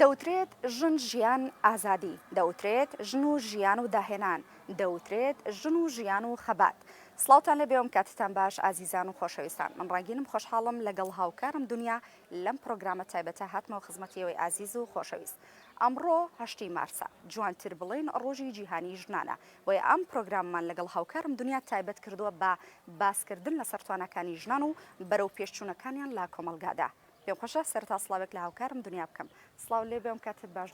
دەوترێت ژن ژیان ئازادی، دەوترێت ژن و ژیان و داهێنان، دەوترێت ژن و ژیان و خەبات. سڵاوتان لە بێوم کاتتان باش ئازیزان و خۆشەویستان. من ڕاگینم خۆشحاڵم لەگەڵ هاوکارم دنیا لەم پرۆگرامە تایبەتە هاتمەوە خزمەتیەوەی ئازیز و خۆشەویست. ئەمڕۆ هەشتی مارسە جوانتر بڵین ڕۆژی جیهانی ژنانە وی ئەم پرۆگراممان لەگەڵ هاوکارم دنیا تایبەت کردووە بە باسکردن لە سەرتوانەکانی ژنان و بەرەو پێشچوونەکانیان لا کۆمەلگادا. پێم خۆشە سەرتا سڵاوێک لە هاوکارم دنیا بکەم. سڵاو لێ بێم کاتت باش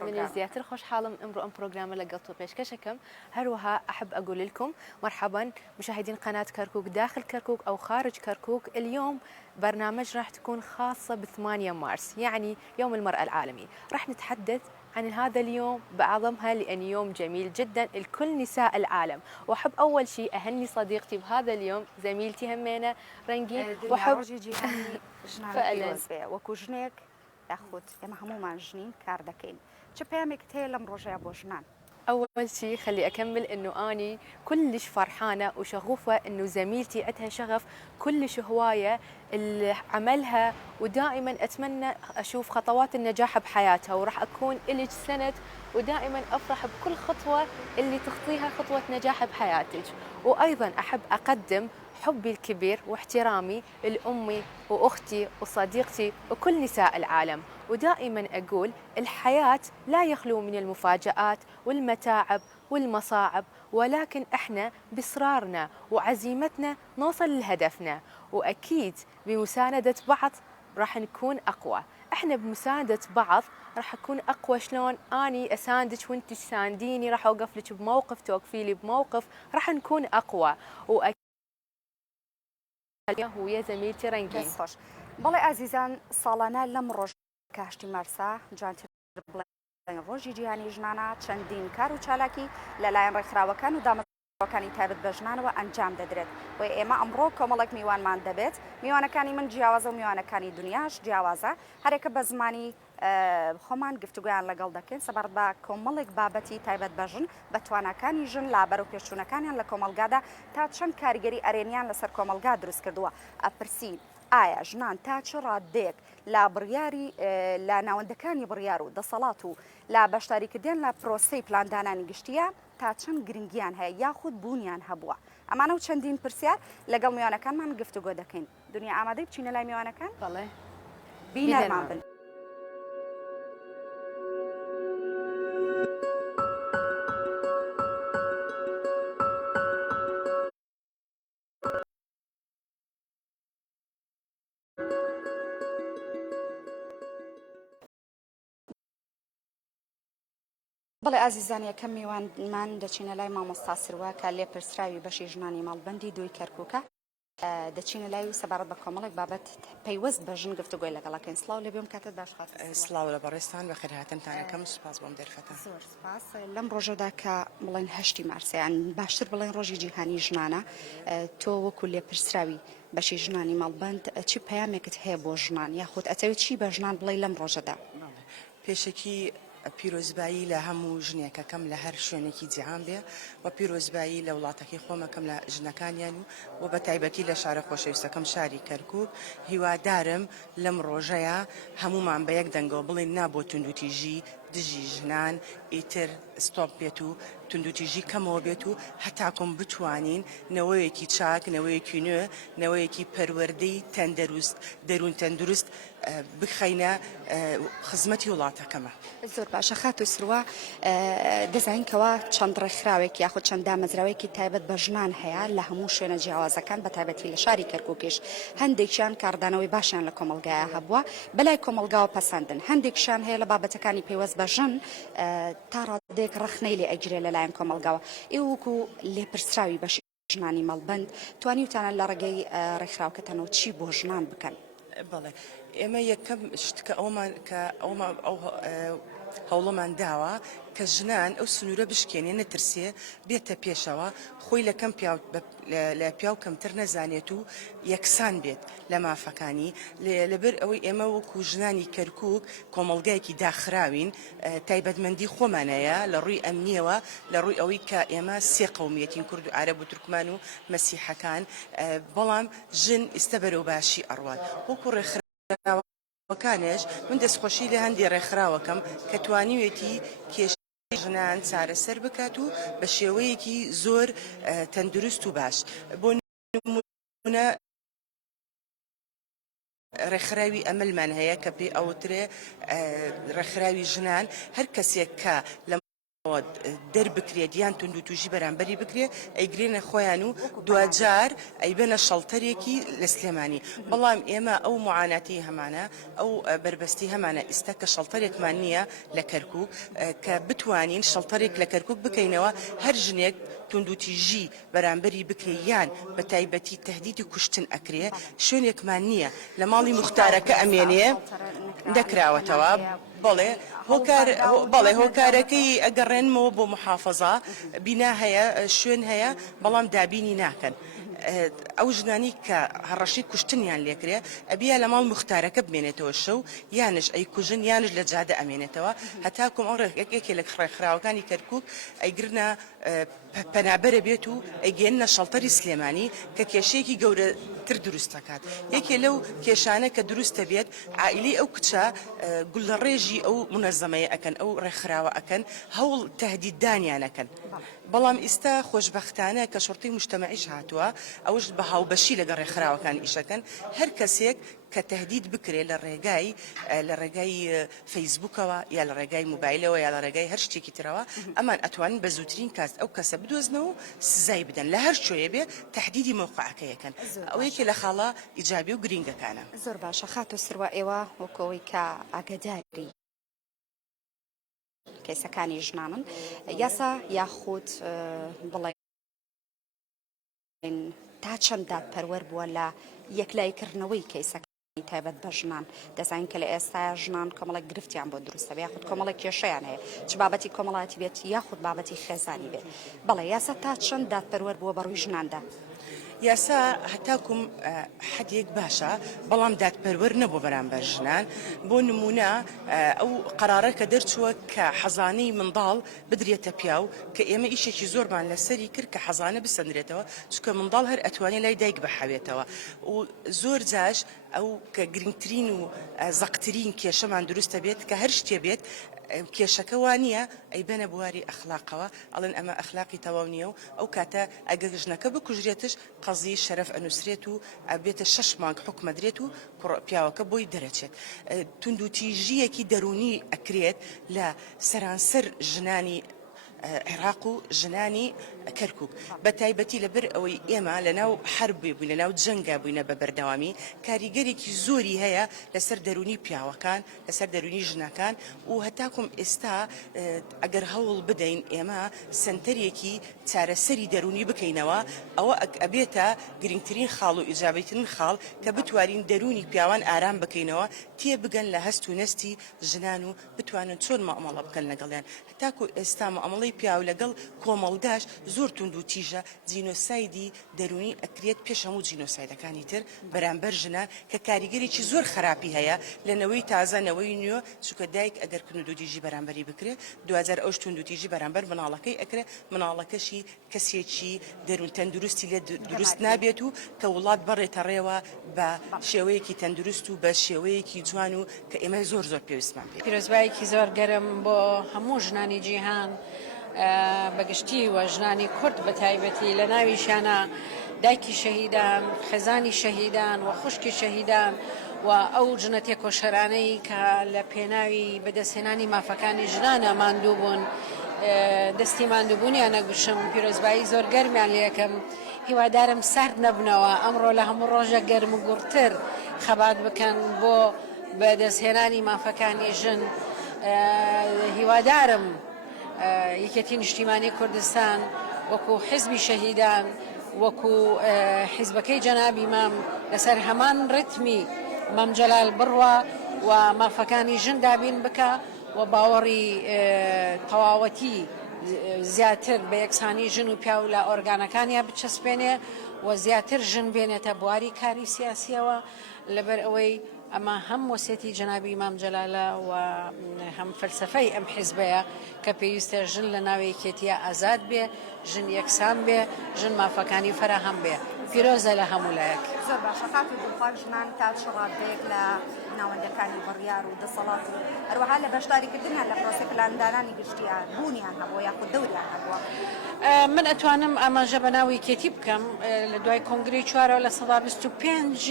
من زيادة خوشحالم امرؤ ام بروجرام لقطو بيشكشكم هروها احب اقول لكم مرحبا مشاهدين قناة كركوك داخل كركوك او خارج كركوك. اليوم برنامج راح تكون خاصة ب 8 مارس يعني يوم المرأة العالمي. راح نتحدث عن هذا اليوم بعظمها لأن يوم جميل جدا لكل نساء العالم. وأحب أول شيء أهني صديقتي بهذا اليوم زميلتي همينة رنجي وحب فعلا وكوجنيك ياخذ اما همومان جنين كار دكين چه پامك تيلم روجا بو جنان. أول شيء خلي أكمل إنه أني كلش فرحانة وشغوفة إنه زميلتي عندها شغف كلش هواية اللي عملها، ودائما أتمنى أشوف خطوات النجاح بحياتها، وراح أكون إلك سند ودائما أفرح بكل خطوة اللي تخطيها خطوة نجاح بحياتك. وأيضا أحب أقدم حبي الكبير واحترامي لأمي وأختي وصديقتي وكل نساء العالم. ودائما أقول الحياة لا يخلو من المفاجآت والمتاعب والمصاعب، ولكن احنا بإصرارنا وعزيمتنا نوصل لهدفنا، وأكيد بمساندة بعض راح نكون أقوى. احنا بمساندة بعض راح أكون أقوى. شلون؟ أني أساندك وأنت تسانديني، راح أوقف لك بموقف توقفي لي بموقف، راح نكون أقوى. وأكيد ويا زميلتي رنجين. بەڵێ ئازیزان ساڵانە لەم ڕۆژ کاشتی مارسا جوانتر بڵێن ڕۆژی جیهانی ژنانە چەندین کار و چالاکی لەلایەن ڕێکخراوەکان و دامەزراوەکانی تایبەت بە ژنانەوە ئەنجام دەدرێت. و ئێمە ئەمڕۆ کۆمەڵێک میوانمان دەبێت. میوانەکانی من جیاوازە و میوانەکانی دنیاش جیاوازە، هەرێکە بە زمانی خۆمان گفتوگویان لەگەڵ دەکەین سەبارەت بە کۆمەڵێک بابەتی تایبەت بە ژن بە توانەکانی ژن لابەر و پێشچوونەکانیان لە کۆمەلگادا تا چەند کاریگەری ئەرێنیان لەسەر کۆمەلگا دروست کردووە. ئەپرسین ئایا ژنان تا چ ڕادێک لا بڕیاری لا ناوەندەکانی بڕیار و دەسەڵات و لا بەشداریکردن لە پرۆسەی پلاندانانی گشتیە تا چەند گرنگیان هەیە یاخود بوونیان هەبووە. ئەمانە و چەندین پرسیار لەگەڵ میوانەکانمان گفتوگۆ دەکەین. دنیا ئامادەی بچینە لای میوانەکان؟ بەڵێ بینەرمان بن. بەڵێ ئازیزان یەکەم میوانمان دەچینە لای مامۆستا سروە کە لێ پرسراوی بەشی ژنانی ماڵبەندی دوی کەرکووکە دەچینە لای و سەبارەت بە کۆمەڵێک بابەت پەیوەست بە ژن گفتوگۆی لەگەڵەکەین. سڵاو لێ بێم کاتت باش هات. سڵاو لە بەڕێستان بەخێر هاتنتانەکەم سوپاس بۆم دەرفەتە. زۆر سوپاس. لەم ڕۆژەدا کە بڵێن هەشتی مارسیان باشتر بڵێن ڕۆژی جیهانی ژنانە، تۆ وەکو لێ پرسراوی بەشی ژنانی ماڵبەند چی پەیامێکت هەیە بۆ ژنان یاخود ئەتەوێت چی بە ژنان بڵێ لەم ڕۆژەدا؟ پێشەکی پیرۆزبایی لە هەموو ژنێکەکەم لە هەر شوێنێکی جیهان بێ و پیرۆزبایی لە وڵاتەکەی خۆمەکەم لە ژنەکانیان و بە تایبەتی لە شارە خۆشەویستەکەم شاری کەرکووک. هیوادارم لەم ڕۆژەیە هەمومان بە یەک دەنگەوە بڵێن نابۆ توندوتیژی دژی ژنان ئیتر ستۆپ بێت و توندوتیژی کەمەوە بێت و هەتاکۆم بتوانین نەوەیەکی چاک، نەوەیەکی نوێ، نەوەیەکی پەروەردەی تەندەروست دەروون تەندروست بخەینە خزمەتی وڵاتەکەمە. زۆر باشە. خات و سروە دەزانینکەوە چەند ڕێکخراوێک یاخود چەند دامەزراوێکی تایبەت بە ژنان هەیە لە هەموو شوێنە جیاوازەکان بە تایبەتی لە شاری کەرکووکیش. هەندێکیان کاردانەوەی باشیان لە کۆمەلگایە هەبووە بەلای کۆمەلگاوە پەسەندن، هەندێکشان هەیە لە بابەتەکانی پێوەست بە ژن تا ڕادێک ڕەخنەی لێ ئەگرێ لەلایەن کۆمەلگاوە. ئێوەکو لێپرسراوی بەشی ژنانی مەڵبەند توانیوتانە لە ڕێگەی ڕێکخراوەکەتەنەوە چی بۆ ژنان بکەن؟ بەڵێ ئێمە یەکەم شتکە ئەومان کە ئەومە ئەو هەوڵەمان داوە کە ژنان ئەو سنوورە بشکێنێ نەترسێ بێتە پێشەوە خۆی لە پیاو کەمتر نەزانێت و یەکسان بێت لە مافەکانی. لەبەر ئەوەی ئێمە وەکو ژنانی کەرکووک کۆمەڵگایەکی داخراوین تایبەتمەندی خۆمانەیە لە ڕووی ئەمنیەوە، لە ڕووی ئەوەی کە ئێمە سێ قەومیەتین کورد و عەرەب و تورکمان و مەسیحەکان، بەڵام ژن ئێستا بەرەو باشی ئەڕوات وەکو ڕێکخراوە وەکانش من دەستخۆشی لە هەندی ڕێکخراوەکەم کە توانیوێتی کێشەی ژنان چارەسەر بکات و بە شێوەیەکی زۆر تەندروست و باش. بۆ نمونە ڕێکخراوی ئەمەلمان هەیە کە پێی ئەوترێ ڕێکخراوی ژنان، هەر کەسێک کە لە دەربکرێت یان تونند و تووژی بەرامبەری بکرێ ئەیگرێنە خۆیان و دوجار ئەیبەنە شەڵتەرێکی لە سلێمانی. بەڵام ئێمە ئەو معاناتی هەمانە ئەو بربەستی هەمانە ئێستا کە شەڵتەرێکمان نییە لە کەرکووک کە بتوانین شەڵتەرێک لە کەرکووک بکەینەوە هەر ژنێک تونند و تیژی بەرامبەری بکرێ یان بە تایبەتی تهدیدی کوشتن ئەکرێ شوێنێکمان نییە لە ماڵی مختارەکە ئەمێنێ دەکراوەتەوە. بەڵێ هۆکارەکەی ئەگەڕێنمەوە بۆ محافەزا بینا هەیە شوێن هەیە بەڵام دابینی ناکەن. ئەو ژنانی کە هەڕەشی کوشتنیان لێکرێ ئەبیا لە ماڵ مختارەکە بمێنێتەوە شەو یانش ئەی کوژن یانش لە جادە ئەمێنێتەوە هەتاکۆم ئەو ڕێکێکی لە ڕێکخراوەکانی کەرکووک ئەیگرنە پەنابەرە بێت و ئەیگەێنە شەڵتەری سلێمانی کە کێشەیەکی گەورەتر دروست دەکات. یەکێ لەو کێشانە کە دروستە بێت عائیلەی ئەو کچە گول لە ڕێژی ئەو منەزەمەیە ئەکەن ئەو ڕێکخراوە ئەکەن هەوڵ تەهدیددانیانەکەن. بەڵام ئێستا خۆشبەختانە کە شورتەی مجتەمەعیش هاتووە ئەوش بە هاوبەشی لەگەڵ ڕێکخراوەکان ئیشەکەن هەر کەسێک کە تهدید بکرێ لە ڕێگای فەیسبوکەوە یا لە ڕێگای موبایلەوە یا لە ڕێگای هەر شتێکی ترەوە ئەمان ئەتوانن بە زووترین کات ئەو کەسە بدۆزنەوە سزای بدەن لە هەر شوێیە بێ تهدیدی موقعەکەیەکەن. ئەو یەکێ لە خاڵە ئیجابی و گرینگەکانە. زۆر باشە خاتۆ سروە ئێوە وەکەوەی کە ئاگاداری کەیسەکانی ژنانن یاسا یاخود بڵێ تا چەند دادپەروەر بووە لە یەکلایکردنەوەی کەیسەکانی تایبەت بە ژنان دەزانین کە لە ئێستا ژنان کۆمەڵێک گرفتیان بۆ دروستە بێ یاخود کۆمەڵێک کێشەیان هەیە چ بابەتی کۆمەڵایەتی بێت یاخود بابەتی خێزانی بێت. بەڵێ یاسا تا چەند دادپەروەر بووە بەڕووی ژناندا؟ یاسا هەتاکوم حەدێک باشە بەڵام دادپەروەر نەبوو بەرامبەر ژنان. بۆ نمونە ئەو قەرارە کە دەرچووە کە حەزانەی منداڵ بدرێتە پیاو کە ئێمە ئیشێکی زۆرمان لەسەری کرد کە حەزانە بسەندرێتەوە چونکە منداڵ هەر ئەتوانێت لای دایک بەحەوێتەوە و زۆر جاش ئەو کە گرنگترین و زەقترین کێشەمان دروستە بێت کە هەر شتێ بێت کێشەکە وانە ئەی بنە بواری ئەخلاقەوە ئەڵێن ئەمە ئەخلاقی تەواو نییە و ئەو کاتە ئەگە ژنەکە بکوژرێتش قەزی شەرەف ئەنووسرێت و ئەبێتە 6 مانگ حکومەدرێت و پیاوەکە بۆی دەرەچێت. تونند و تیژیەکی دەرونی ئەکرێت لە سەرانسەر ژنانی عێراق و ژنانی کەرکووک بە تایبەتی لەبەر ئەوەی ئێمە لەناو حرب بووین لەناو جەنگا بووینە بە بەردەوامی کاریگەرێکی زۆری هەیە لەسەر دەرونی پیاوەکان لەسەر دەرونی ژنەکان و هەتاکوم ئێستا ئەگەر هەوڵ بدەین ئێمە سنتەرێکی چارەسەری دەرونی بکەینەوە ئەوە ئەبێتە گرنگترین خاڵ و ئیجابەترین خاڵ کە بتوانین دەرونی پیاوان ئارام بکەینەوە تێ بگەن لە هەست و نەستی ژنان و بتوانن چۆن مەعامەڵە بکەن لەگەڵیان. هەتاکو ئێستا مەعامەڵەی پیاو لەگەڵ کۆمەڵگاش زۆر تونند و تیژە جینۆسایدی دەرونی ئەکرێت پێش هەموو جینۆسایدەکانی تر بەرامبەر ژنان کە کاریگەرێکی زۆر خراپی هەیە لە نەوەی تازەنەوەی نوێ چونکە دایک ئەگەر تونند و تیژی بەرامبەری بکرێت 2000 ئەوش تونند و تیژی بەرامبەر مناڵەکەی ئەکرێ مناڵەکەشی کەسێکی دەرون تەندروستی لێ دروست نابێت و کە وڵات بەڕێتە ڕێوە بە شێوەیەکی تەندروست و بە شێوەیەکی جوان و کە ئێمە زۆر پێویستمان پێ. پیرۆزبایەکی زۆر گەرم بۆ هەموو ژنانی جیهان بەگشتی و ژنانی کورد بە تایبەتی لە ناویشانە دایکی شەهیدان خێزانی شەهیدان و خوشکی شەهیدان و ئەو جنەتێ کۆشەرانەی کە لە پێناوی بەدەستهێنانی مافەکانی ژنانە ماندوو بوون دەستی ماندووبوونیان نەگوشم پیرۆزبایی زۆر گەرمیان لێ یەکەم هیوادارم سارد نەبنەوە ئەمڕۆ لە هەموو ڕۆژە گەرم و گوڕتر خەبات بکەن بۆ بەدەستهێنانی مافەکانی ژن. هیوادارم یەکێتی نیشتیمانی کوردستان وەکو حیزبی شەهیدان وەکو حیزبەکەی جەنابی مام لەسەر هەمان ڕتمی مام جەلال بڕوە و مافەکانی ژن دابین بکە و باوەڕی تەواوەتی زیاتر بە یەکسانی ژن و پیاو لە ئۆرگانەکانیان بچەسپێنێ و زیاتر ژن بێنێتە بواری کاری سیاسیەوە لەبەر ئەوەی ئەمە هەم وەسێتی جەنابی مام جەلالە و هەم فەلسەفەی ئەم حیزبەیە کە پێویستە ژن لە ناوی یەکێتیە ئازاد بێ ژن یەکسان بێ ژن مافەکانی فەراهەم بێ. پیرۆزە لە هەموو لایەک. زۆر باشە هات و دڵخوار ژنان تا شڕاتبەیەک لە ناوەندەکانی بڕیار و دەسەڵات و هەروەها لە بەشداریکردنیان لە پرۆسە پلاندانانی گشتیان بوونیان هەبووە یاخود دەوریان هەبووە. من ئەتوانم ئاماژە بە ناوی کێتی بکەم لە دوای کۆنگری چوارەوە لە 125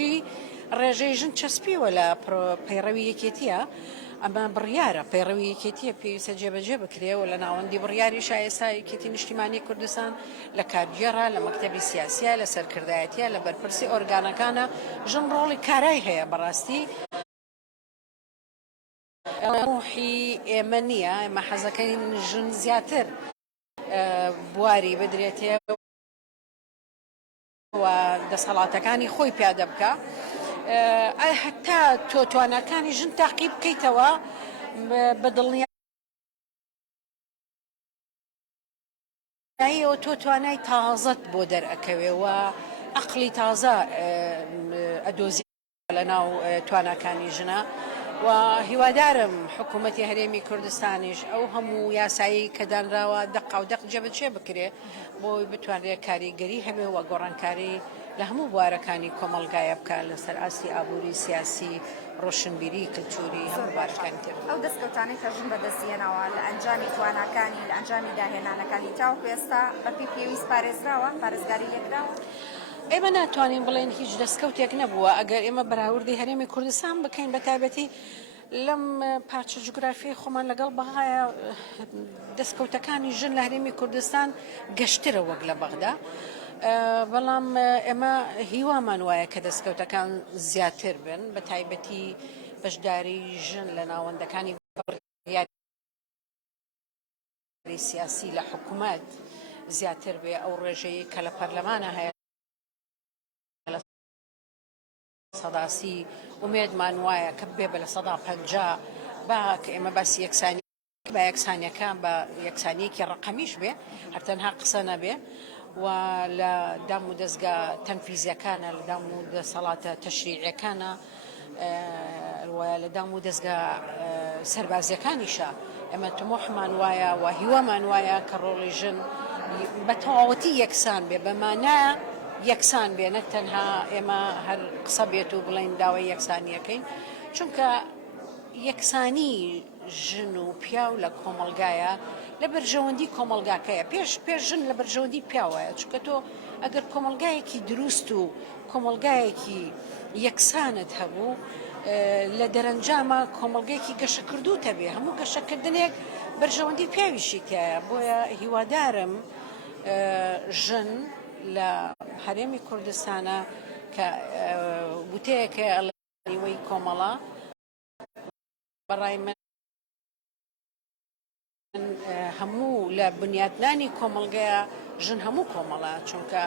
ڕێژەی ژن چەسپیوە لە پەیڕەوی یەکێتیە. ئەمە بڕیارە پەیڕەوی یەکێتیە پێویستە جێبەجێ بکرێەوە لە ناوەندی بڕیاری شایستا یەکێتی نیشتیمانی کوردستان لە کاتژێرە لە مەکتەبی سیاسیە لە سەرکردایەتیە لە بەرپرسی ئۆرگانەکانە ژن ڕۆڵی کارای هەیە بەڕاستی ڕوحی ئێمە نییە ئێمە حەزەکەین ژن زیاتر بواری بدرێتێ و دەسەڵاتەکانی خۆی پیادە بکە هەتا تۆ توانەکانی ژن تاقی بکەیتەوە بە دڵنیاییەوە تۆ توانای تازەت بۆ دەرئەکەوێەوە عەقڵی تازە ئەدۆزی لە ناو توانەکانی ژنە و هیوادارم حکوومەتی هەرێمی کوردستانیش ئەو هەموو یاسایی کە دانراوە دەقا و دەق جێبەجێ بکرێ بۆی بتوانرێت کاریگەری هەبێ و گۆڕانکاری لە هەموو بوارەکانی کۆمەلگایە بکە لەسەر ئاسی ئابووری سیاسی ڕۆشنبیری کلتوری هەموو بوارەکانی تر. ئەو دەستکەوتانەی کە ژن بەدەستێنەوە لە ئەنجامی تواناکانی لە ئەنجامی داهێنانەکانی تاوکو ئێستا بەپی پێویست پارێزراوە پارێزگاری لێکراوە. ئێمە ناتوانین بڵێن هیچ دەستکەوتێک نەبووە ئەگەر ئێمە بەراوردی هەرێمی کوردستان بکەین بە تایبەتی لەم پارچە جوگرافیای خۆمان لەگەڵ بەغایە دەستکەوتەکانی ژن لە هەرێمی کوردستان گەشترە وەک لە بەغدا بەڵام ئێمە هیوامان وایە کە دەستکەوتەکان زیاتر بن بە تایبەتی بەشداری ژن لە ناوەندەکانی بڕیاری سیاسی لە حکوومەت زیاتر بێ ئەو ڕێژەیە کە لە پەرلەمانە هەیە سەداسی ومێدمان وایە کە بێ بە لە 150 با کە ئێمە باسی یەکسانی بە یەکسانیەکە بە یەکسانیەکی ڕقەمیش بێ هەرتەنها قسە نەبێ و لە دام و دەستگا تەنفیزیەکانە لە دام و دەسەڵاتە تەشریعیەکانە لە دام و دەستگا سەربازیەکانیشە ئێمە تمۆحمان وایە و هیوامان وایە کە ڕۆڵی ژن بە تەواوەتی یەکسان بێ بەمانە یەکسان بێنە تەنها ئێمە هەر قسە بێت و بڵین داوای یەکسانیەکەین چونکە یەکسانی ژن و پیاو لە کۆمەلگایە لە بەرژەوەندی کۆمەلگاکەیە پێش ژن لە بەرژەوەندی پیاوایە چونکە تۆ ئەگەر کۆمەلگایەکی دروست و کۆمەلگایەکی یەکسانت هەبوو لە دەرەنجامە کۆمەلگایەکی گەشەکردوتە بێ هەموو گەشەکردنێک بەرژەوەندی پیاویشی تایە بۆیە هیوادارم ژن لە هەرێمی کوردستانە کە وتەیەکە ئەڵێوەی کۆمەڵە بەڕای من هەموو لە بنیاتنانی کۆمەلگەیە ژن هەموو کۆمەڵە چونکە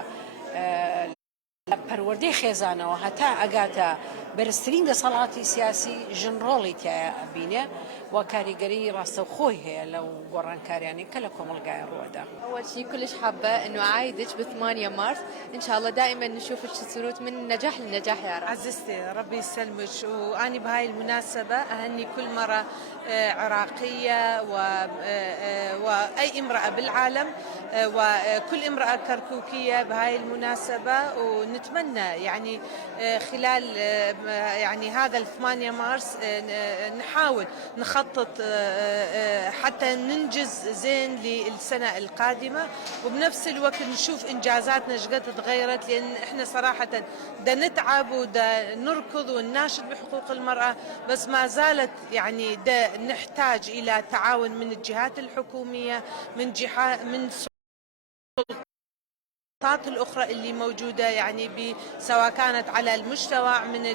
لە پەروەردەی خێزانەوە هەتا ئەگاتە بەرزترین دەسەڵاتی سیاسی ژن ڕۆڵی تایە ئەبینێ و کاریگەری ڕاستەوخۆی هەیە لەو گۆڕانکاریانی کە لە کۆمەلگای ڕووەدا. أول شيء كلش حابة إنه أعايدك ب 8 مارس إن شاء الله دائما نشوفك تسيرون من نجاح لنجاح يا رب. عزيزتي ربي يسلمك وأنا بهاي المناسبة أهني كل مرة عراقية وأي امرأة بالعالم وكل امرأة كركوكية بهاي المناسبة ونتمنى يعني خلال يعني هذا 8 مارس نحاول نخطط حتى ننجز زين للسنة القادمة وبنفس الوقت نشوف إنجازاتنا قد تغيرت لأن إحنا صراحة دا نتعب ودا نركض ونناشد بحقوق المرأة بس ما زالت يعني دا نحتاج إلى تعاون من الجهات الحكومية من السلطات الأخرى اللي موجودة يعني سواء كانت على المجتمع من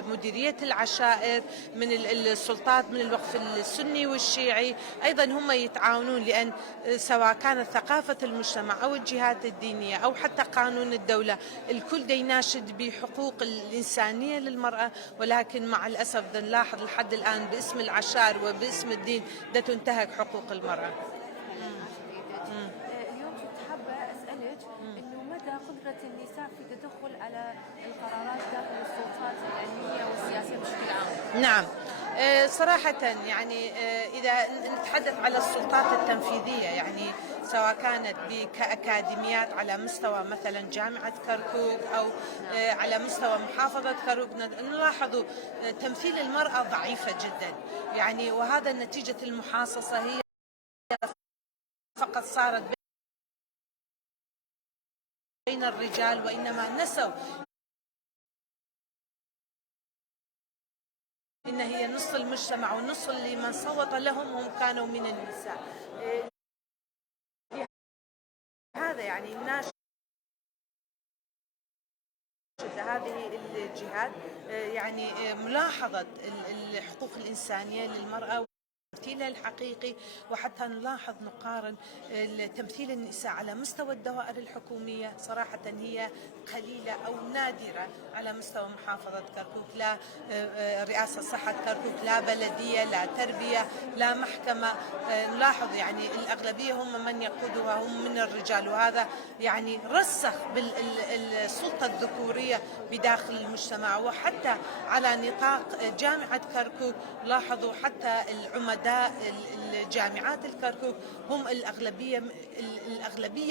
مديرية العشائر من السلطات من الوقف السني والشيعي أيضا هم يتعاونون لأن سواء كانت ثقافة المجتمع أو الجهات الدينية أو حتى قانون الدولة الكل دا يناشد بحقوق الإنسانية للمرأة ولكن مع الأسف دا نلاحظ لحد الآن باسم العشائر وباسم الدين دا تنتهك حقوق المرأة. اليوم كنت حابة أسألك إنه مدى قدرة النساء في التدخل على القرارات داخل السلطات الأمنية والسياسية بشكل عام؟ نعم صراحة يعني إذا نتحدث على السلطات التنفيذية، يعني سواء كانت كأكاديميات على مستوى مثلا جامعة كركوك أو على مستوى محافظة كركوك، نلاحظ تمثيل المرأة ضعيفة جدا، يعني وهذا نتيجة المحاصصة هي فقط صارت بين الرجال، وإنما نسوا إن هي نصف المجتمع ونصف اللي من صوت لهم هم كانوا من النساء. هذا يعني ناشد هذه الجهات يعني ملاحظة الحقوق الإنسانية للمرأة تمثيلها الحقيقي، وحتى نلاحظ نقارن تمثيل النساء على مستوى الدوائر الحكومية صراحة هي قليلة أو نادرة على مستوى محافظة كركوك، لا رئاسة صحة كركوك، لا بلدية، لا تربية، لا محكمة. نلاحظ يعني الأغلبية هم من يقودها هم من الرجال، وهذا يعني رسخ بالسلطة الذكورية بداخل المجتمع. وحتى على نطاق جامعة كركوك لاحظوا حتى العمداء الجامعات الكركوك هم الأغلبية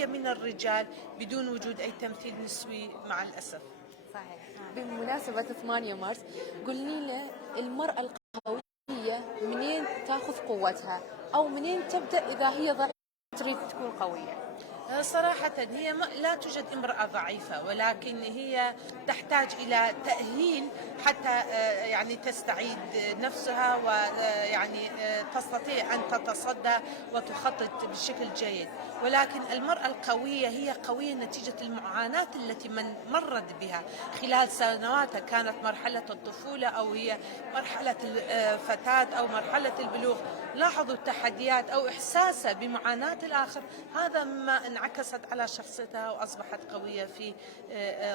من الرجال بدون وجود أي تمثيل نسوي مع الأسف. صحيح. بمناسبة 8 مارس قلني له المرأة القوية منين تاخذ قوتها أو منين تبدأ إذا هي ضعيفة تريد تكون قوية؟ صراحة هي لا توجد امرأة ضعيفة، ولكن هي تحتاج إلى تأهيل حتى يعني تستعيد نفسها، ويعني تستطيع أن تتصدى وتخطط بشكل جيد. ولكن المرأة القوية هي قوية نتيجة المعاناة التي من مرت بها خلال سنواتها، كانت مرحلة الطفولة أو هي مرحلة الفتاة أو مرحلة البلوغ. لاحظوا التحديات أو إحساسها بمعاناة الآخر، هذا ما انعكست على شخصيتها وأصبحت قوية في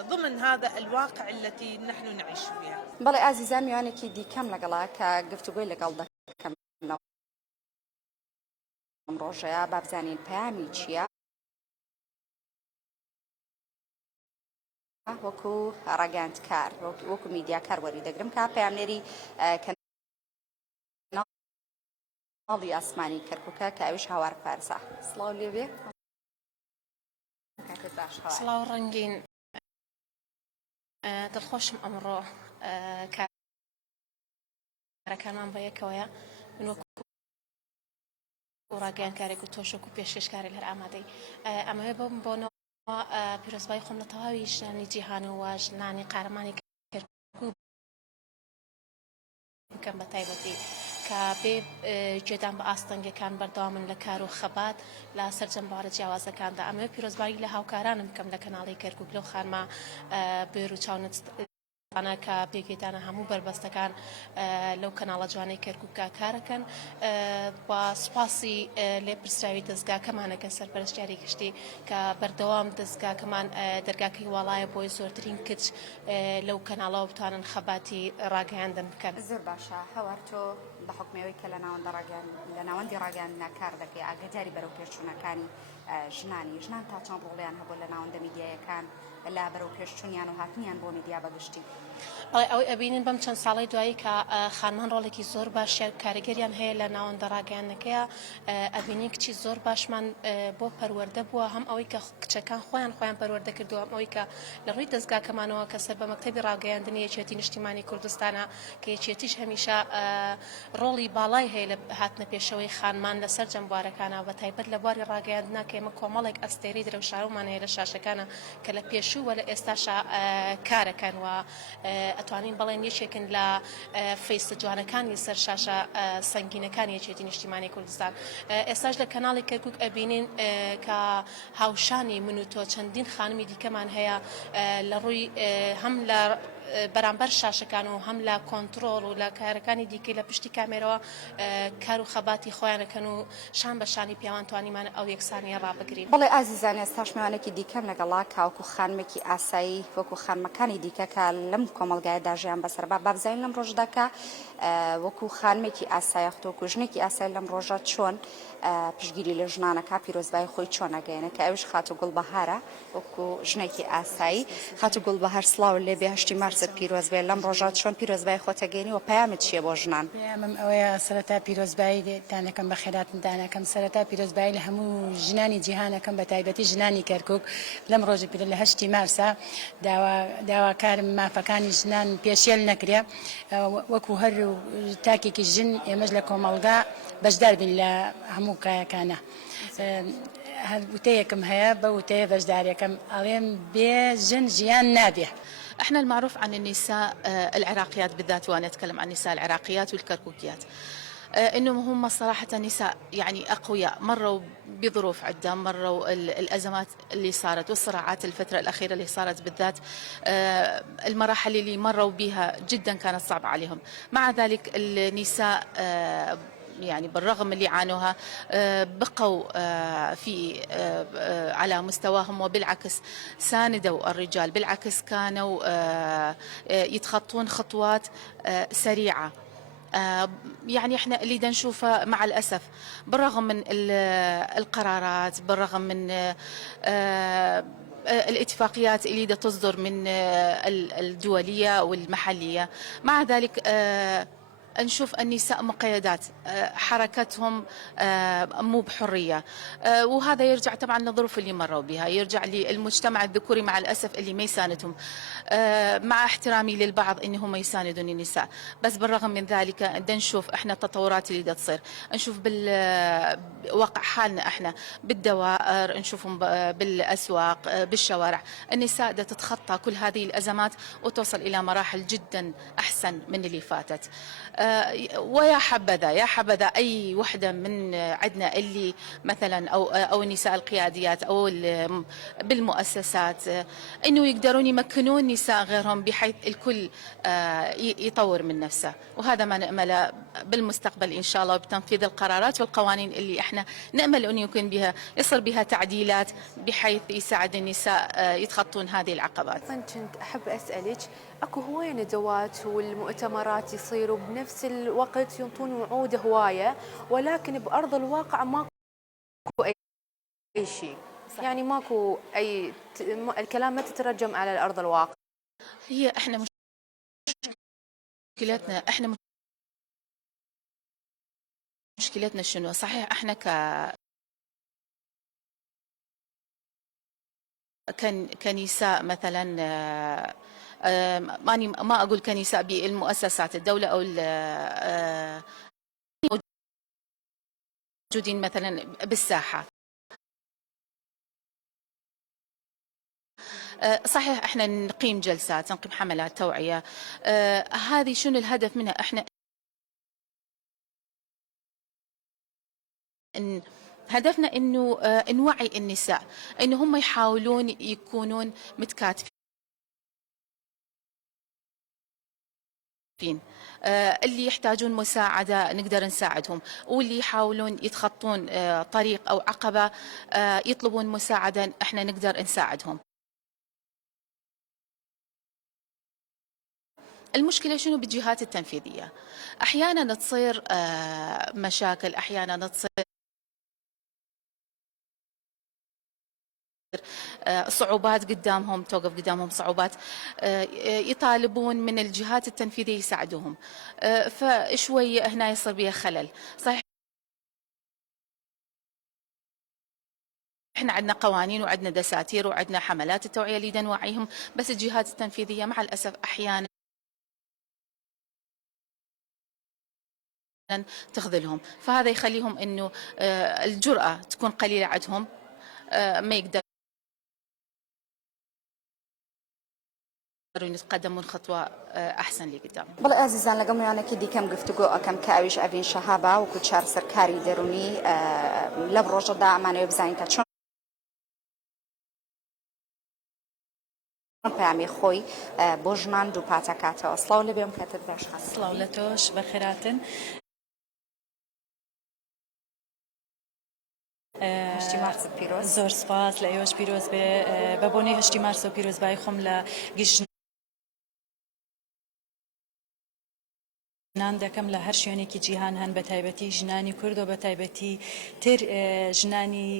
ضمن هذا الواقع التي نحن نعيش فيها. بەڵێ ئازیزان میوانێکی دیکەم لەگەڵا کە گفتوگوی لەگەڵ دەکەم ڕۆژەیە با بزانین پەیامی چییە وەکو ڕاگەاندکار وەکو میدیاکار وەریدەگرم کا پەیامنێری کەناڵی ئاسمانی کەرکووکە کە ئەویش هاوار پارسە. سڵاو لێبێ. سڵاو ڕەنگین، دڵخۆشم ئەمڕۆ کارەکانمان بە یەکەوەیە، من وەکو ڕاگەیاندکارێک و تۆش وەکو پێشکەشکارێک هەر ئامادەی ئەمەوێ بم بۆنەوە پیرۆزبای خۆم لە تەواوی ژنانی جیهان و ژنانی قارەمانی کەرکووک بکەم بە تایبەتی کە بێ جێدان بە ئاستەنگەکان بەردەوامن لە کار و خەبات لە سەرجەم بارە جیاوازەکاندا. ئەمە پیرۆزبایی لە هاوکارانم بکەم لە کەناڵی کەرکووک لەو خانمە بێر و چاونت کە پێگەیتانە هەموو بربەستەکان لەو کەناڵە جوانەی کەرکووکە کارەکەن. با سوپاسی لێپرسراوی دەستگاکەمانەکە سەرپەرشتیاری گشتی کە بەردەوام دەستگاکەمان دەرگاکەی وڵایە بۆی زۆرترین کچ لەو کەناڵەوە بتوانن خەباتی ڕاگەیاندن بکەن. زۆر باشە. هەوار تۆ بە حکمەوەی کە لە ناوەندی ڕاگەیاندنا کار دەکەی ئاگاداری بەرەو پێشچوونەکانی ژنان تا چەند ڕۆڵیان هەبوو لە ناوەندە میدیایەکان لا بەرەو پێشچوونیان و هاتنیان بۆ میدیا بەگشتی؟ ئەوەی ئەبینن بەم چەند ساڵی دوایی کە خانمان ڕۆڵێکی زۆر باش کاریگەریان هەیە لە ناوەندە ڕاگەیاندنەکەیە، ئەبینین کچی زۆر باشمان بۆ پەروەردە بووە، هەم ئەوەی کە کچەکان خۆیان پەروەردە کردووە، هەم ئەوەی کە لە ڕووی دەستگاکەمانەوە کە سەر بە مەکتەبی ڕاگەیاندنی یەکێتی نیشتیمانی کوردستانە کە یەکێتیش هەمیشە ڕۆڵی باڵای هەیە لە هاتنە پێشەوەی خانمان لە سەر جەمبوارەکانە، بە تایبەت لە بواری ڕاگەیاندنا کە ئێمە کۆمەڵێک ئەستێرەی درەوشاومان هەیە لە شاشەکانە کە لە پێشوو وە لە ئێستاشا کارەکەن و ئەتوانین بەڵێن یەکێکن لە فەیسە جوانەکانی سەر شاشە سەنگینەکانی یەکێتی نیشتیمانی کوردستان. ئێستاش لە کەناڵی کەرکووک ئەبینین کە هاوشانی من و تۆ چەندین خانمی دیکەمان هەیە لە ڕووی هەم لە بەرامبەر شاشەکان و هەم لە کۆنتترۆڵ و لە کارەکانی دیکەی لە پشتی کامێرەوە کار و خەباتی خۆیانەکەن و شان بە شانی پیاوان توانیمان ئەو یەکسانیە ڕابگرین. بەڵێ ئازیزان، ئێستاش میوانێکی دیکەم لەگەڵا کاوکو خانمێکی ئاسایی وەکو خانمەکانی دیکە کە لەم کۆمەلگایەدا ژیان بەسەر بابزین لەم ڕۆژداکە وەکو خانمێکی ئاسایی خۆکو ژنێکی ئاسایی لەم ڕۆژە چۆن پشگیری لە ژنانەکە پیرۆزبای خۆی چۆن ئەگەیەنە کە ئەوش خاتو گوڵبەهارە وەکو ژنێکی ئاسایی. خاتو گوڵبەهار سڵاو لێ بێ 8 مارس مارست پیرۆزبێ لەم ڕۆژات چۆن پیرۆزبای خۆتەگەینی و پامت چیە بۆ ژنان؟ پەیامم ئەوەیە سەرەتا پیرۆزبایی دانەکەم بە خێراتن دانەکەم سەرەتا پیرۆزبایی لە هەموو ژنانی جیهانەکەم بە تایبەتی ژنانی کەرکک لەم ڕۆژی پیرە لە 8 مارسا داواکارم مافەکانی ژنان پێشێل نەکرێ وەکو هەر تاکێکی ژن ئێمەش لە کۆمەڵگا بەشدار بین لە هەموو کایەکانە. هەر وتەیەکم هەیە بە وتەیە بەشدارەکەم ئەڵێم بێ ژن ژیان نابێ. احنا المعروف عن النساء العراقيات بالذات، وانا اتكلم عن النساء العراقيات والكركوكيات، انهم هم صراحه نساء يعني اقوياء، مروا بظروف عده، مروا الازمات اللي صارت والصراعات الفتره الاخيره اللي صارت بالذات، المراحل اللي مروا بها جدا كانت صعبه عليهم. مع ذلك النساء يعني بالرغم اللي عانوها بقوا في على مستواهم، وبالعكس ساندوا الرجال، بالعكس كانوا يتخطون خطوات سريعة. يعني احنا اللي دا نشوفه مع الأسف بالرغم من القرارات، بالرغم من الاتفاقيات اللي دا تصدر من الدولية والمحلية، مع ذلك نشوف النساء مقيدات، حركتهم مو بحرية، وهذا يرجع طبعا للظروف اللي مروا بها، يرجع للمجتمع الذكوري مع الأسف اللي ما يساندهم، مع احترامي للبعض انهم يساندون النساء، بس بالرغم من ذلك بدنا نشوف احنا التطورات اللي دا تصير، نشوف بالواقع حالنا احنا بالدوائر، نشوفهم بالأسواق، بالشوارع، النساء دا تتخطى كل هذه الأزمات وتوصل إلى مراحل جدا أحسن من اللي فاتت. ويا حبذا يا حبذا اي وحده من عندنا اللي مثلا او النساء القياديات او بالمؤسسات انه يقدرون يمكنون نساء غيرهم بحيث الكل يطور من نفسه، وهذا ما نأمله بالمستقبل ان شاء الله، بتنفيذ القرارات والقوانين اللي احنا نأمل انه يكون بها يصير بها تعديلات بحيث يساعد النساء يتخطون هذه العقبات. كنت احب اسالك، اكو هوايه ندوات والمؤتمرات يصيروا بنفس الوقت ينطون وعود هوايه، ولكن بارض الواقع ماكو اي شيء، يعني ماكو اي الكلام ما تترجم على الارض الواقع. هي احنا مشكلتنا شنو؟ صحيح احنا كنساء مثلا، ماني ما اقول كنساء بالمؤسسات الدوله او موجودين مثلا بالساحه، صحيح احنا نقيم جلسات، نقيم حملات توعيه، هذه شنو الهدف منها؟ احنا هدفنا انه نوعي النساء انه هم يحاولون يكونون متكاتفين، اللي يحتاجون مساعدة نقدر نساعدهم، واللي يحاولون يتخطون طريق أو عقبة يطلبون مساعدة احنا نقدر نساعدهم. المشكلة شنو؟ بالجهات التنفيذية، أحيانا تصير مشاكل، أحيانا تصير صعوبات قدامهم، توقف قدامهم صعوبات، يطالبون من الجهات التنفيذية يساعدوهم، فشوية هنا يصير بها خلل. صحيح احنا عندنا قوانين وعندنا دساتير وعندنا حملات التوعية اللي نوعيهم، بس الجهات التنفيذية مع الأسف أحيانا تخذلهم، فهذا يخليهم انه الجرأة تكون قليلة عندهم، ما يقدر يتقدمون خطوة أحسن لقدام. بەڵێ ئازیزان لەگەڵ میوانێکی دیکەم گفتوگۆ ئەەکەم کە ئەویش ئەڤین شەهابا وەکو چار سەرکاری دەرونی لەم ڕۆژەدا ئەمانەوە بزانین کە چۆن پەیامی خۆی بۆ ژنان دووپاتەکاتەوە. سڵاو لەبێم کاتت باش خاست. سڵاو لە تۆش بەخێراتن. هەشتی مارس پیرۆز. زۆر سپاس لە ئێوەش پیرۆز بێ بە بۆنەی هەشتی مارس و پیرۆزبای خۆم لە گشت ژنان دەکەم لە هەر شوێنێکی جیهان هەن، بە تایبەتی ژنانی کورد و بە تایبەتی تر ژنانی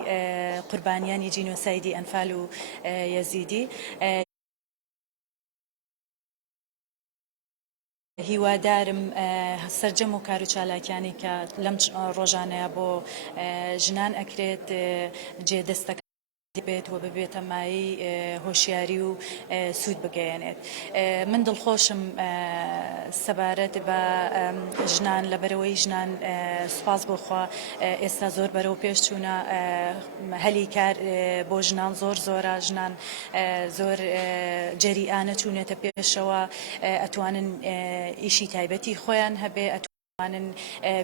قوربانیانی جینۆسایدی ئەنفال و یەزیدی. هیوادارم سەرجەم و کار و چالاکیانی کە لەم ڕۆژانەیە بۆ ژنان ئەکرێت جێدەستەکە بێت و ببێتە مایی هۆشیاری و سوود بگەیەنێت. من دڵخۆشم سەبارەت بە ژنان لەبەرەوەی ژنان سوپاس بۆخوا ئێستا زۆر بەرەو پێش چوونە هەلی کار بۆ ژنان زۆرە ژنان زۆر جەریئانە چوونێتە پێشەوە ئەتوانن ئیشی تایبەتی خۆیان هەبێ ئەتوانن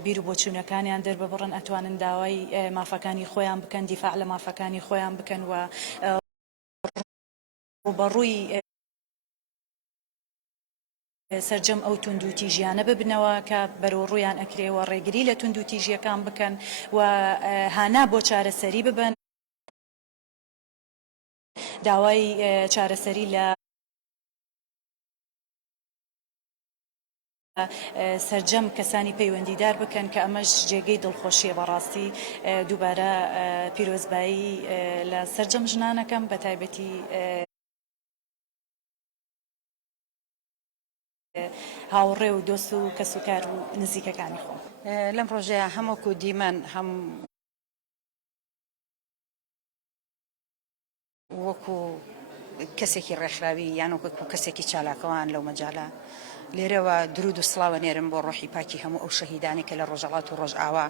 بیر و بۆچوونەکانیان دەرببڕن ئەتوانن داوای مافەکانی خۆیان بکەن دیفاع لە مافەکانی خۆیان بکەن و بەڕووی سەرجەم ئەو تونند و تیژیانە ببنەوە کە بەرەو ڕوویان ئەکرێەوە ڕێگری لە تونند و تیژیەکان بکەن و هانا بۆ چارەسەری ببن داوای چارەسەری لە سەرجەم کەسانی پەیوەندیدار بکەن کە ئەمەش جێگەی دڵخۆشیە بەڕاستی دووبارە پیرۆزبایی لە سەرجەم ژنانەکەم بە تایبەتی هاوڕێ و دۆست و کەس و کار و نزیکەکانی خۆم لەم ڕۆژەیە هەمووکو دیمەن هەم وەکو کەسێکی ڕێکخراوی یان وەکو کەسێکی چالاکەوان لەو مەجاالە لێرەوە درود و سڵاوە نێرم بۆ ڕۆحی پاکی هەموو ئەو شەهیدانی کە لە ڕۆژەڵات و ڕۆژئاوا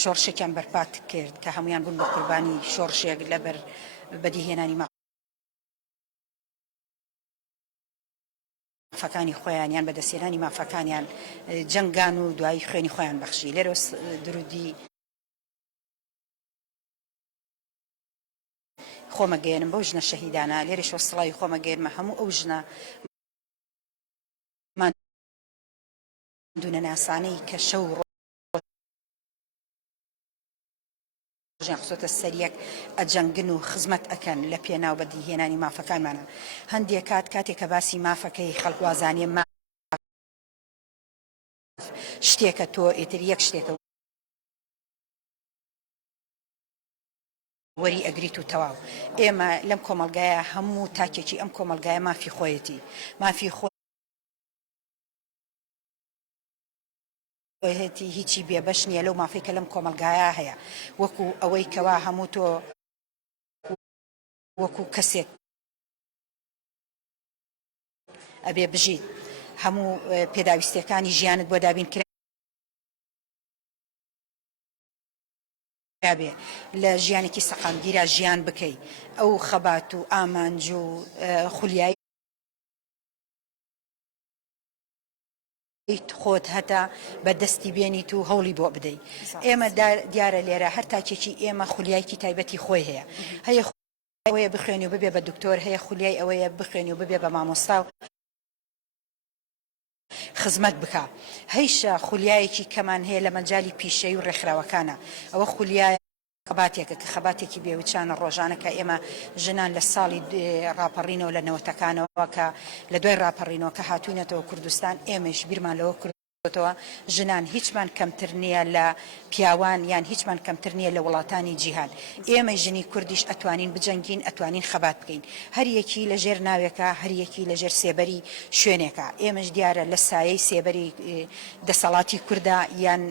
شۆڕشێکیان بەرپات کرد کە هەمویان بوون بە قوربانی شۆڕشێک لەبەر بەدیهێنانی مافەکانی خۆیان یان بەدەستێنانی مافەکانیان جەنگان و دوایی خوێنی خۆیان بەخشی لێرە درودی خۆمەگەێنم بەو ژنە شەهیدانە لێرەش وەسڵای خۆمەگەێنمە هەموو ئەو ژنە مادونە ناسانەی کە شەو ڕۆژیان خسۆتە سەریەک ئەجەنگن و خزمەت ئەکەن لە پێناو بەدیهێنانی مافەکانمانە هەندێک کاتێک کە باسی مافەکەی خەڵکوازانێ شتێکە تۆ ئیتر یەک شتێکە وەری ئەگریت و تەواو ئێمە لەم کۆمەلگایە هەموو تاکێکی ئەم کۆمەلگایە مافی خۆیەتی مافی خۆیەتی هیچی بێبەش نییە لەو مافی کە لەم کۆمەلگایە هەیە وەکو ئەوەی کەوا هەموو تۆ وەکو کەسێک ئەبێ بژیت هەموو پێداویستەکانی ژیانت بۆ دابین کرا بێ لە ژیانێکی سەقامگیرە ژیان بکەی ئەو خەبات و ئامانج و خولیایی خۆت هەتا بەدەستی بێنیت و هەوڵی بۆ بدەیت ئێمە دیارە لێرە هەر تاکێکی ئێمە خولیایکی تایبەتی خۆی هەیە هەیە ئەوەیە بخوێنی و ببێ بە دکتۆر هەیە خولیای ئەوەیە بخوێنی و ببێ بە مامۆستا و خزمەت بکە هەیشە خولیایەکی کەمان هەیە لە مەجای پیشەی و ڕێکخراوەکانە ئەوە خولیای خەباتێکە کە خەباتێکی بێوچانە ڕۆژانەکە ئێمە ژنان لە ساڵی ڕاپەڕینەوە لە نەوەتەکانەوە کە لە دوای ڕاپەڕینەوە کە هاتوونەتەوە کوردستان ئێمەش بیرمان لەوە کردەوە ژنان هیچمان کەمتر نییە لە پیاوان یان هیچمان کەمتر نییە لە وڵاتانی جیهان ئێمە ژنی کوردیش ئەتوانین بجەنگین ئەتوانین خەبات بکەین هەر یەکی لە ژێر ناوێکە هەر یەکی لە ژێر سێبەری شوێنێکە ئێمەش دیارە لە سایەی سێبەری دەسەڵاتی کووردا یان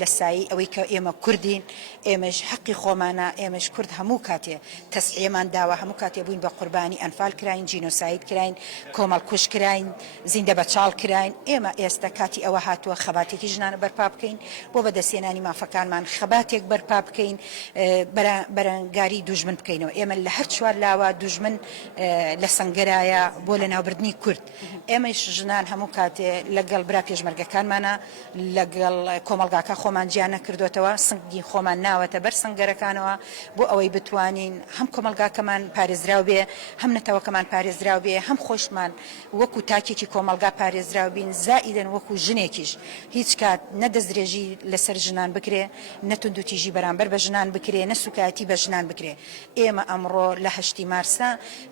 لە سایی ئەوەی کە ئێمە کوردین ئێمەش حەقی خۆمانە ئێمەش کورد هەموو کاتێ تەسعیەمان داوە هەموو کاتێ بووین بە قوربانی ئەنفال کراین جینۆساید کراین کۆمەڵ کوش کراین زیندە بەچاڵ کراین ئێمە ئێستا کاتی ئەوە هاتووە خەباتێکی ژنانە بەرپا بکەین بۆ بەدەستێنانی مافەکانمان خەباتێک بەرپا بکەین بەرەنگاری دوژمن بکەینەوە ئێمە لە هەر چوار لاوە دوژمن لە سەنگەرایە بۆ لە ناوبردنی کورد ئێمەش ژنان هەموو کاتێ لەگەڵ برا پێشمەرگەکانمانە لەگەڵ کۆمەلگاکە خۆمان گیانە کردوتەوە سنگی خۆمان ناوەتە بەر سنگەرەکانەوە بۆ ئەوەی بتوانین هەم کۆمەلگاکەمان پارێزراو بێ هەم نەتەوەکەمان پارێزراو بێ هەم خۆشمان وەکو تاکێکی کۆمەلگا پارێزراو بین زائیدەن وەکو ژنێکیش هیچ کات نەدەستدرێژی لەسەر ژنان بکرێ نەتوند و تیژی بەرامبەر بە ژنان بکرێ نەسوکایەتی بە ژنان بکرێ ئێمە ئەمڕۆ لە 8 مارسە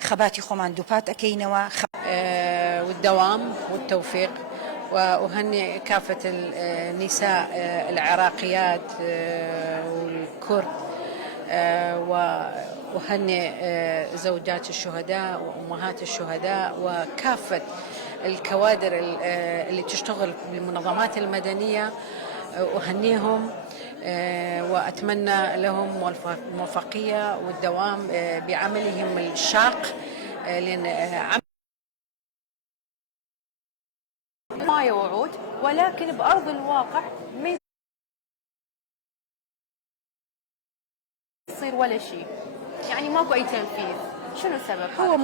خەباتی خۆمان دووپات ئەەکەینەوە والدوام والتوفيق وأهنئ كافة النساء العراقيات والكرد وهنئ زوجات الشهداء وأمهات الشهداء وكافة الكوادر اللي تشتغل بالمنظمات المدنية. أهنيهم وأتمنى لهم الموفقية والدوام بعملهم الشاق، لأن ما وعود ولكن بأرض الواقع ما يصير ولا شيء، يعني ماكو أي تنفيذ. شنو السبب؟ هو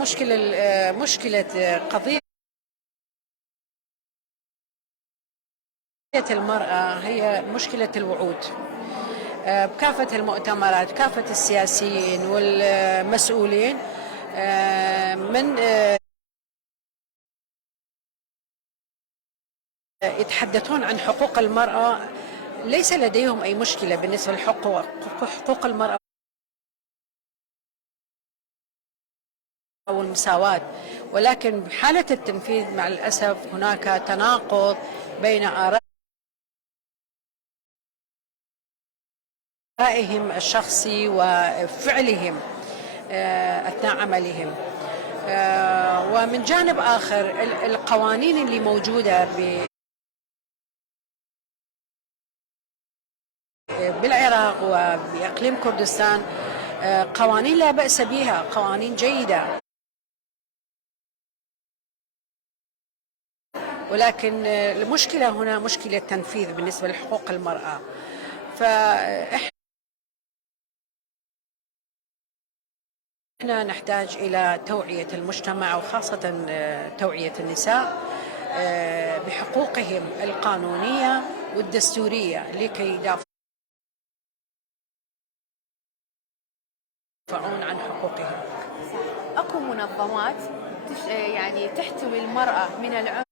مشكلة قضية المرأة هي مشكلة الوعود بكافة المؤتمرات، كافة السياسيين والمسؤولين من يتحدثون عن حقوق المرأة. ليس لديهم أي مشكلة بالنسبة لحقوق المرأة والمساواة، ولكن بحالة التنفيذ مع الأسف هناك تناقض بين آرائهم الشخصي وفعلهم أثناء عملهم. ومن جانب آخر القوانين اللي موجودة بالعراق وبإقليم كردستان قوانين لا بأس بها، قوانين جيدة، ولكن المشكلة هنا مشكلة تنفيذ بالنسبة لحقوق المرأة. فإحنا نحتاج إلى توعية المجتمع وخاصة توعية النساء بحقوقهم القانونية والدستورية لكي يدافعون عن حقوقهم. اكو منظمات يعني تحتوي المرأة من العنف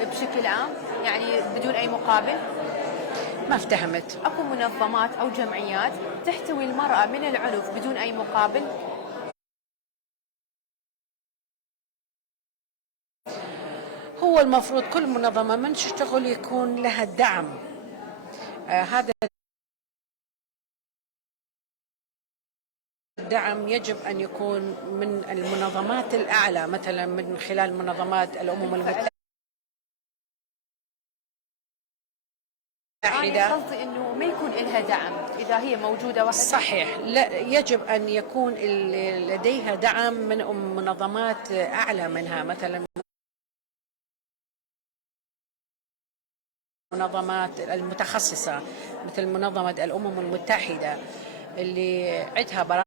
بشكل عام، يعني بدون أي مقابل؟ ما افتهمت. اكو منظمات أو جمعيات تحتوي المرأة من العنف بدون أي مقابل؟ هو المفروض كل منظمة من تشتغل يكون لها الدعم. هذا الدعم يجب أن يكون من المنظمات الأعلى، مثلا من خلال منظمات الأمم المتحدة. أنا قصدي إنه ما يكون لها دعم إذا هي موجودة وحدها. صحيح، لا يجب أن يكون لديها دعم من منظمات أعلى منها، مثلا المنظمات المتخصصة مثل منظمة الأمم المتحدة اللي عندها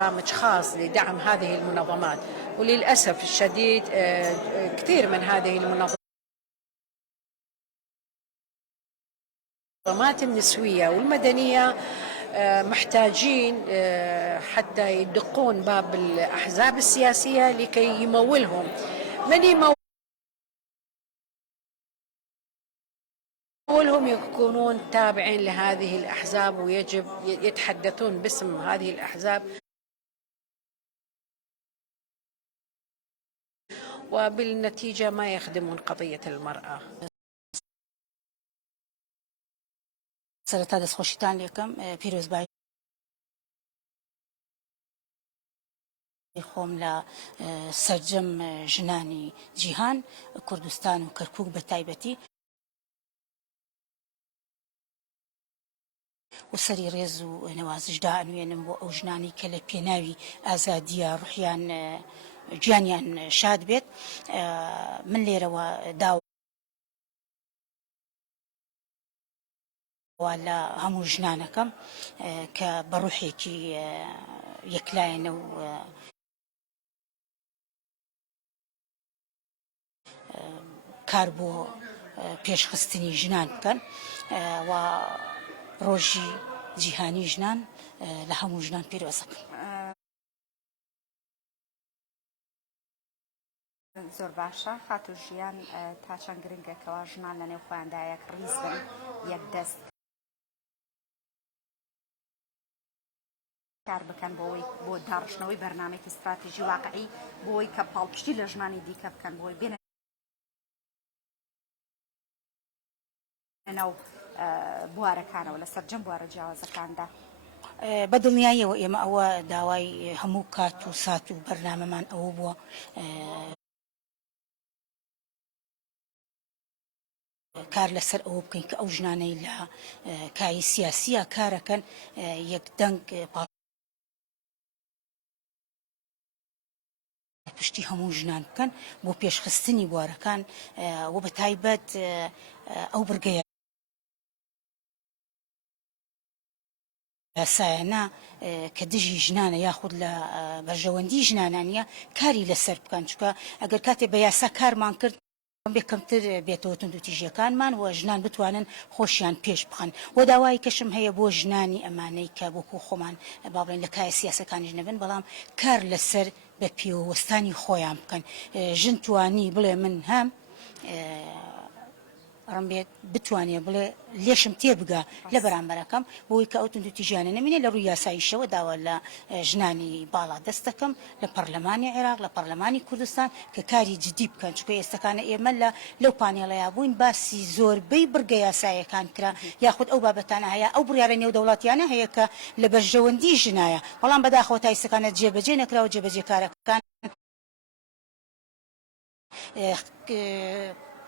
برامج خاص لدعم هذه المنظمات. وللأسف الشديد كثير من هذه المنظمات النسوية والمدنية محتاجين حتى يدقون باب الأحزاب السياسية لكي يمولهم. من يمولهم يكونون تابعين لهذه الأحزاب، ويجب يتحدثون باسم هذه الأحزاب، وبالنتيجة ما يخدمون قضية المرأة. سەرەتا دەستخۆشیتان لێکەم پیرۆزبایی خۆم لە سەرجەم ژنانی جیهان کوردستان و کەرکووک بە تایبەتی و سەری ڕێز و نەوازشدا ئەنوێنم بۆ ئەو ژنانی کە لە پێناوی ئازادیە ڕوحیان گیانیان شاد بێت. من لێرەوە داوا لە هەموو ژنانەکەم کە بە ڕوحێکی یەکلایەنە و کار بۆ پێشخستنی ژنان بکەن و ڕۆژی جیهانی ژنان لە هەموو ژنان پیرۆز بکەن. زۆر باشە خاتوژیان تا چەند گرنگێکەوە ژنان لە نێو خۆیاندا یەک ڕیز بن، یەک دەست کار بکەن بۆ داڕشنەوەی بەرنامەیەکی استراتیژی واقعی بۆی کە پاڵپشتی لە ژنانی دیکە بکەن بۆی بێنە نەو بوارەکانەوە لەسەر جەم بوارە جیاوازەکاندا؟ بەدڵنیاییەوە ئێمە ئەوە داوای هەموو کات و سات و بەرنامەمان ئەوە بووە کار لەسەر ئەوە بکەین کە ئەو ژنانەی لە کاری سیاسیە کارەکەن یەکدەنگ پشتی هەموو ژنان بکەن بۆ پێشخستنی بوارەکان و بە تایبەت ئەو بڕگەیە سایەنە کە دژی ژنانە یاخود لە بەرژەوەندی ژنانانیە کاری لەسەر بکەن چکە ئەگەر کاتێ بە یاسا کارمان کرد بێکەمتر بێتەوە تونند و تیژیەکانمان و ژنان بتوانن خۆشیان پێش بخەن و داوای کەشم هەیە بۆ ژنانی ئەمانەی کە بۆکو خۆمان باڵێن لە کای سیاسەکانیش نەبن بەڵام کار لەسەر بە پێوەستانی خۆیان بکەن ژن توانی بڵێ من هەم ڕم بێت بتوانێت بڵێ لێشم تێبگا لە بەرامبەرەکەم بۆی کە ئەو تونند و تیژیانە نەمینێ لە ڕووی یاساییشەوە داوا لە ژنانی باڵا دەست دەکەم لە پەرلەمانی عێراق لە پەرلەمانی کوردستان کە کاری جدی بکەن چکە ئێستەکانە ئێمە لەو پانێڵەیە بووین باسی زۆربەی بڕگە یاساییەکان کرا یاخود ئەو بابەتانە هەیە ئەو بڕیارە نێودەوڵاتیانە هەیە کە لە بەرژەوەندی ژنایە بەڵام بەداخەوە تا ئێستەکانە جێبەجێ نەکراوە جێبەجێکارەکان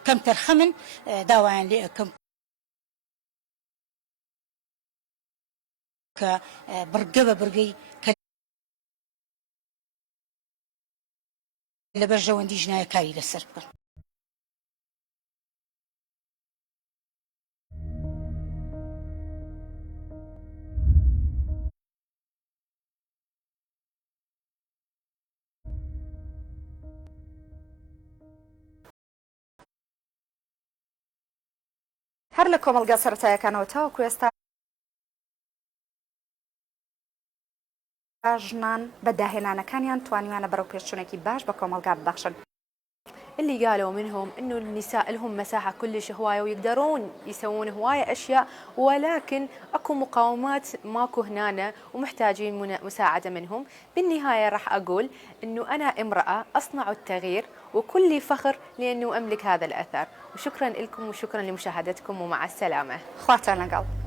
کەم تەرخەمن داوایان لێ ئەەکەم کە بڕگە بە بڕگەی کە لە بەرژەوەندی ژنایە کاری لەسەر بکەن. هەر لە کۆمەلگا سەرەتاییەکانەوە تاوەکو ئێستا ژنان بەداهێنانەکانیان توانیوانە بەرەو پێشچوونێکی باش بە کۆمەلگا ببەخشن. اللي قالوا منهم انه النساء لهم مساحه كلش هوايه ويقدرون يسوون هوايه اشياء ولكن اكو مقاومات ماكو هنا ومحتاجين مساعده منهم. بالنهايه راح اقول انه انا امراه اصنع التغيير وكلي فخر لانه املك هذا الاثر. وشكرا لكم وشكرا لمشاهدتكم ومع السلامه. خواتان لەگەڵ.